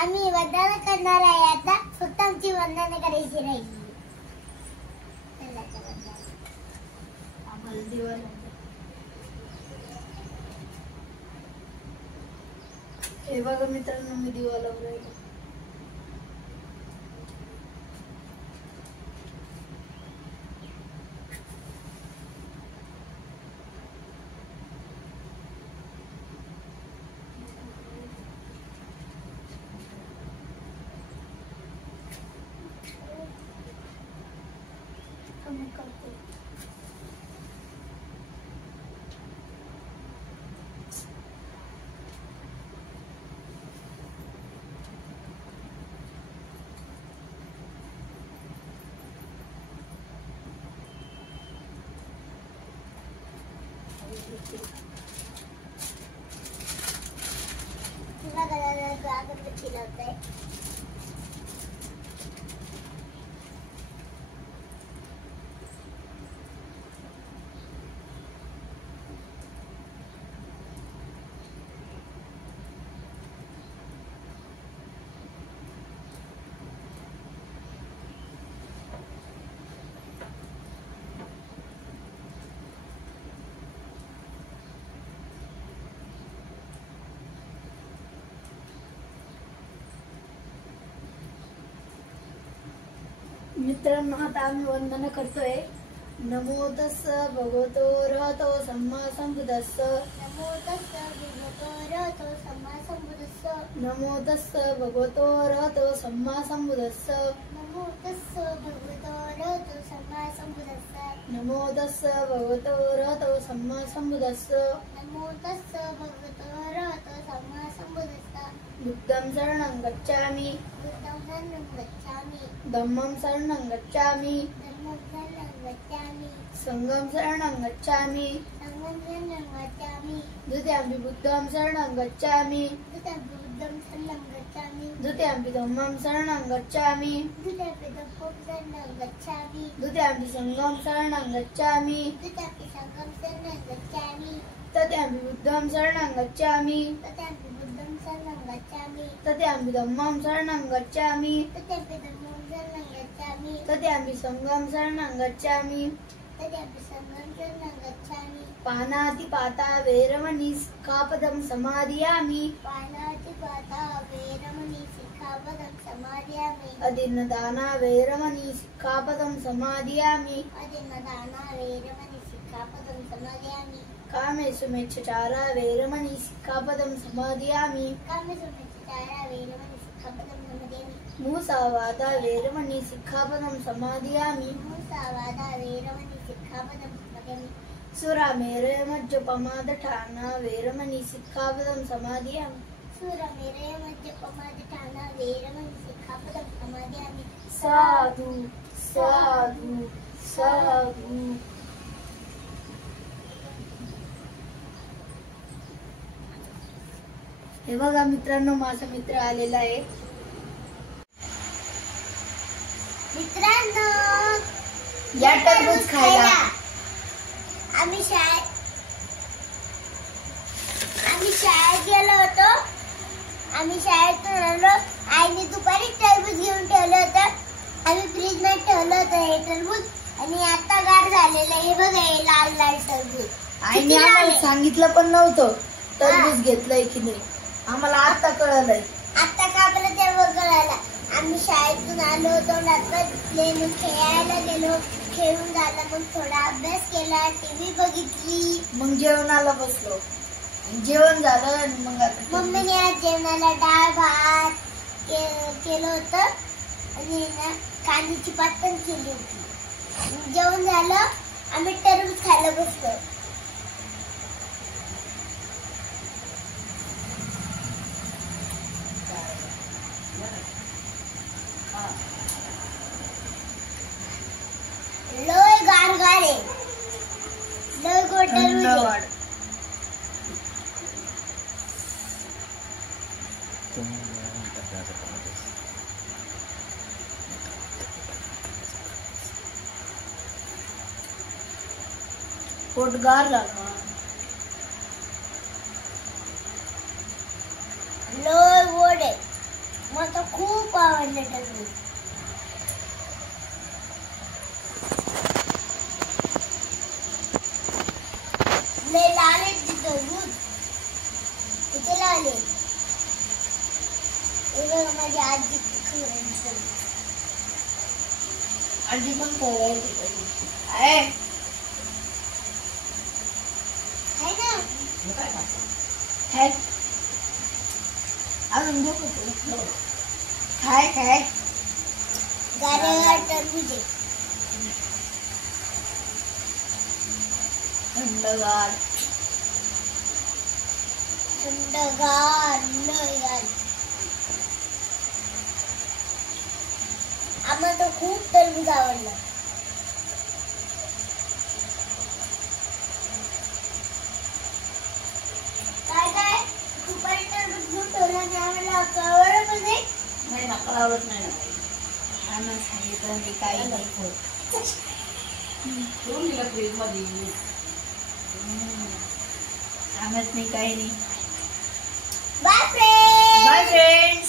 आम्ही वंदना करणार आहे आता. फक्त आमची वंदना करायची राहिली. आम्हाला दिवा लावून हे बघा मित्रांनो, मी दिवा लावून राहिलो. तुला गळ्याला अगरबत्ती लावताय. मित्रांनो, आता आम्ही वंदना करतोय. नमो तस्स भगवतो रहतो सम्मा संबुद्धस्स. नमो तस्स भगवतो रहतो सम्मा संबुद्धस्स. नमो तस्स भगवतो रहतो सम्मा संबुद्धस्स. नमो तस्स भगवतो रहतो सम्मा संबुद्धस्स. नमो तस्स भगवतो रहतो सम्मा संबुद्धस्स. नमो तस्स भगवतो रहतो सम्मा संबुद्धस्स. बुद्धं शरणं गच्छामि. बुद्धं शरणं गच्छामि. धम्मं शरणं गच्छामि. धम्मं शरणं गच्छामि. संघं शरणं गच्छामि. संघं शरणं गच्छामि. द्वितीयंपि बुद्धं शरणं गच्छामि. द्वितीयंपि बुद्धं शरणं गच्छामि. द्वितीयंपि धम्मं शरणं गच्छामि. द्वितीयंपि धम्मं शरणं गच्छामि. द्वितीयंपि संघं शरणं गच्छामि. द्वितीयंपि संघं शरणं गच्छामि. तृतीयंपि बुद्धं शरणं गच्छामि. तृतीयंपि बुद्धं शरणं गच्छामि. तृतीयंपि धम्मं शरणं गच्छामि. तृतीयंपि धम्मं शरणं गच्छामि. तृतीयंपि संघं शरणं गच्छामि. तृतीयंपि संघं शरणं गच्छामि. पानातिपाता वैरमणि सिक्खापदं समादयामि. पानातिपाता वैरमणि सिक्खापदं समादयामि. अदिन्नदाना वैरमणि सिक्खापदं समादयामि. अदिन्नदाना वैरमणि सिक्खापदं समादयामि. कामेषु मिच्छचारा वैरमणि सिक्खापदं समादयामि. कामेषु मिच्छचारा वैरमणि सिक्खापदं समादयामि. मुसावादा वैरमणि सिक्खापदं समादयामि. मुसावादा वैरमणि सिक्खापदं समादयामि. सुरामेरय मज्जपमादठाना वैरमणि सिक्खापदं समादयामि. सुरामेरय मज्जपमादठाना वैरमणि सिक्खापदं समादयामि. साधु साधु साधु. हे बघा मित्रांनो, माझा मित्र आलेला आहे. मित्रांनो, या टरबूज खायला. आम्ही शाळेत गेलो होतो. आम्ही शाळेतून आलो. आईने दुपारी टरबूज घेऊन ठेवलं होतं. आम्ही फ्रीज मध्ये ठेवलं होतं हे टरबूज. आणि आता गार झालेलं आहे. हे बघा, हे लाल लाल टरबूज. आईने आम्हाला सांगितलं पण नव्हतं टरबूज घेतलंय की नाही. आम्हाला आता कळलंय. आता का आपलं तेव्हा कळालं. आम्ही शाळेतून आलो होतो. नंतर खेळायला गेलो. खेळून झालं, मग थोडा अभ्यास केला, टीव्ही बघितली, मग जेवणाला बसलो. जेवण झालं आणि मग मम्मीने आज जेवणाला डाळ भात केलं होतं आणि कांद्याची पात पण केली होती. जेवण झालं, आम्ही टरबूज खायला बसलो. लय गार गार आहे. लय गोड टरबूज आहे. पोटगार लागला. लय गोड आहे. मला तर खूप आवडलं टरबूज. लय लाल आहे ते टरबूज. किती लाल आहे. हे बघा माझी आजी खायची. आजी पण खायची आहे ना. खाय अजून झोपतो. खाय खाय गारेगार टरबूज आहे. थंडगार थंडगार लय गार. आम्हाला तर खूप टरबूज आवडलं. काय काय दुपारी टरबूज घेऊन ठेवलं आणि आम्हाला आवडत नाही. नाही ना आवडत नाही ना आम्हाला सांगितलं मी काही नाही खात. ठेवून दिलं फ्रीज मध्ये. सांगत नाही काही नाही. Bye friend. Bye friends.